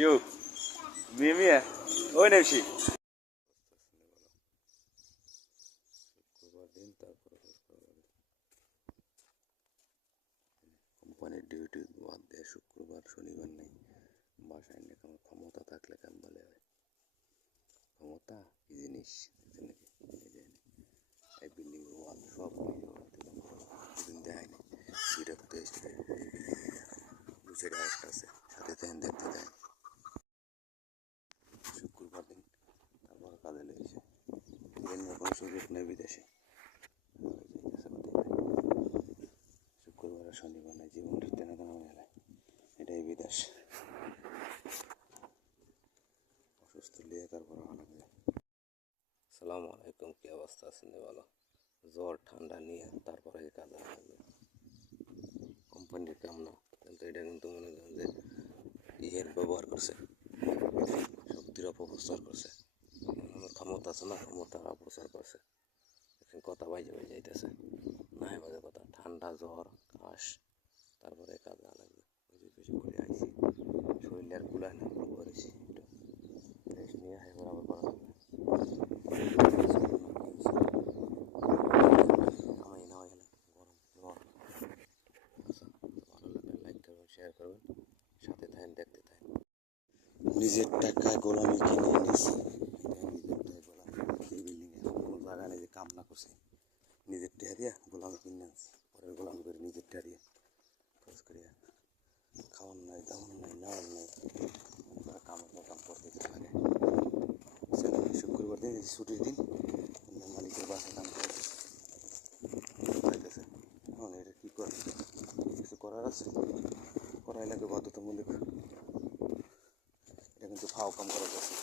You মিয়া মিয়া ওই নেমছি শুক্রবার দিন তারপরে কোম্পানির ডিউটি বাদ দিয়ে শুক্রবার শনিবার নেই বাসায় নিয়ে কোনো ক্ষমতা থাকলে কেমন বলে হয় ক্ষমতা কি জিনিস নাকি এই বিল্ডিং ওয়াল সব দিন দেয়নি বিরক্ত এসে দু সাইডে আরেকটা আছে সাথে তেন দেখতে দেয় শুক্রবার দিন তারপর কাজে লেগেছে কোনো সুযোগ নেই বিদেশে শুক্রবার শনিবার নেই জীবনটা টেনে তেমন গেলে এটাই বিদেশ অসুস্থ নিয়ে তারপর লাগবে। আসসালামু আলাইকুম, কি অবস্থা আছেন ভালো? জ্বর ঠান্ডা নিয়ে তারপরে কাজে লাগবে কোম্পানির কাম না, কিন্তু এটা কিন্তু মনে করেন যে ইয়ের ব্যবহার করছে, শক্তির অপপ্রচার করছে। আমার ক্ষমতা আছে না, ক্ষমতার অপপ্রচার করছে। এখন কথা বাইজে বাইজে যাইতেছে না, বাজে কথা ঠান্ডা জ্বর কাশ তারপরে কাজে লাগবে। বেশি বেশি করে আইসি শরীরে আর কুলায় না, করেছি একটু রেস্ট নিয়ে এবার আবার করা লাগবে। শেয়ার করবেন, সাথে থাকেন, দেখতে থাকেন। নিজের টাকায় গোলামি কিনে এনেছি, কোনো জায়গা নিজে কাম না করছে, নিজের টেহা দিয়া গোলামি কিনে আনছি, পরের গোলামি করে নিজের টেহা দিয়ে খরচ করিয়া খাওয়ার নাই, দাওয়ার নাই, নেওয়ার নাই, কামের কাম করতে লাগে। শুক্রবার দিন ছুটির দিন মালিকের বাসা কাম করতেছে। এখন এটা কী করে, কিছু করার আছে, করাই লাগে বাধ্যতামূলক। এটা কিন্তু ফাও কাম করা যাচ্ছে,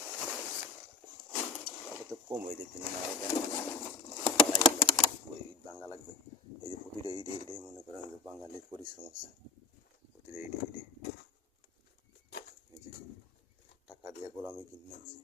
এটা তো কম হয়ে দেখতে না, ওই বাঙ্গা লাগবে। এই যে প্রতিটা ইটে মনে করেন যে বাঙালির পরিশ্রম আছে, প্রতিটা ইটে এই যে টাকা দিয়ে গোলামি কিনে আনছে।